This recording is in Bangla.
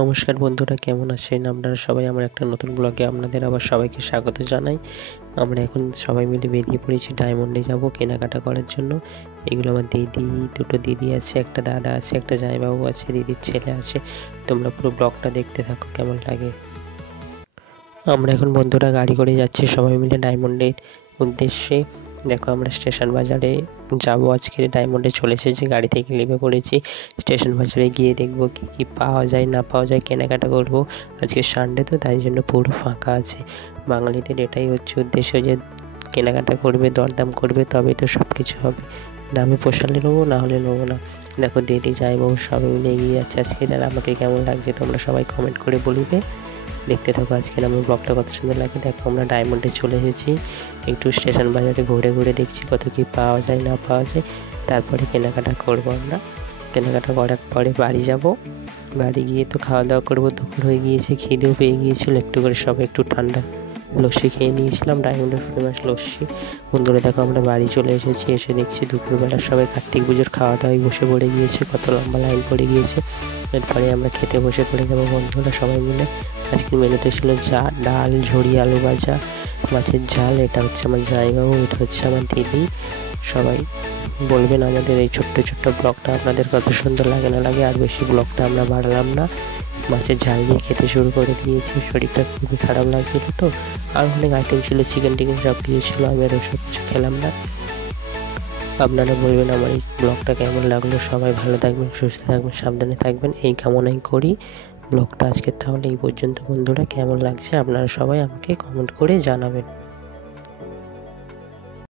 নমস্কার বন্ধুরা, কেমন আছেন আপনারা সবাই? আমার একটা নতুন ব্লগে আপনাদের আবার সবাইকে স্বাগত জানাই। আমরা এখন সবাই মিলে বেরিয়ে পড়েছি, ডায়মন্ডে যাব কেনাকাটা করার জন্য। এগুলো আমার দিদি, দুটো দিদি আছে, একটা দাদা আছে, একটা জামাইবাবু আছে, দিদির ছেলে আছে। তোমরা পুরো ব্লগটা দেখতে থাকো, কেমন লাগে। আমরা এখন বন্ধুরা গাড়ি করে যাচ্ছি সবাই মিলে ডায়মন্ডের উদ্দেশ্যে। দেখো, আমরা স্টেশন বাজারে যাবো আজকে। ডায়মন্ডে চলে এসেছি, গাড়ি থেকে নেমে পড়েছি। স্টেশন বাজারে গিয়ে দেখবো কী কী পাওয়া যায় না পাওয়া যায়, কেনাকাটা করবো। আজকে সানডে তো, তাই জন্য পুরো ফাঁকা আছে। বাঙালিদের এটাই হচ্ছে উদ্দেশ্য, যে কেনাকাটা করবে, দরদাম করবে, তবেই তো সব কিছু হবে। দামে পোষালে নেবো, না হলে নেবো না। দেখো দিদি, জামাইবাবু সবাই মিলে এগিয়ে যাচ্ছে আজকে। আর আমাকে কেমন লাগছে তোমরা সবাই কমেন্ট করে বলবে। দেখতে থাকো আজকের আমার ব্লগটা, কত সুন্দর লাগে। দেখো, আমরা ডায়মন্ডে চলে এসেছি। একটু স্টেশন বাজারে ঘুরে ঘুরে দেখছি কত কী পাওয়া যায় না পাওয়া যায়, তারপরে কেনাকাটা করবো। আমরা কেনাকাটা করার পরে বাড়ি যাব। বাড়ি গিয়ে তো খাওয়া দাওয়া করবো। দুপুর হয়ে গিয়েছে, খিদেও পেয়ে গিয়েছিলো একটু করে। সবাই একটু ঠান্ডা লস্যি খেয়ে নিয়েছিলাম, ডায়মন্ডের ফেমাস লস্যি। বন্ধুরা দেখো, আমরা বাড়ি চলে এসেছি। এসে দেখছি দুপুরবেলা সবাই কার্তিক পুজোর খাওয়া দাওয়ায় বসে পড়ে গিয়েছে, কত লম্বা লাইন পড়ে গিয়েছে। এরপরে আমরা খেতে বসে পড়ে যাবো বন্ধুরা সবাই মিলে। আজকের মেনুতে ছিল ডাল, ঝুড়ি, আলু ভাজা, মাছের ঝাল। এটা হচ্ছে আমার জামাইবাবু, এটা হচ্ছে আমার দিদি। সবাই বলবেন আমাদের এই ছোট্ট ছোট্ট ব্লগটা আপনাদের কত সুন্দর লাগে না লাগে। আর বেশি ব্লগটা আমরা বাড়ালাম না, মাছের ঝাল দিয়ে খেতে শুরু করে দিয়েছি। শরীরটা খুবই খারাপ লাগছিল তো। আর অনেক আইটেম ছিল, চিকেন টিকেন সব কিছু ছিল। আমি আর ওসব কিছু খেলাম না। আপনারা বলবেন আমার এই ব্লগটা কেমন লাগলো। সবাই ভালো থাকবেন, সুস্থ থাকবেন, সাবধানে থাকবেন, এই কামনাই করি। ব্লগটা আজকে তাহলে এই পর্যন্ত বন্ধুরা। কেমন লাগছে আপনারা সবাই আমাকে কমেন্ট করে জানাবেন।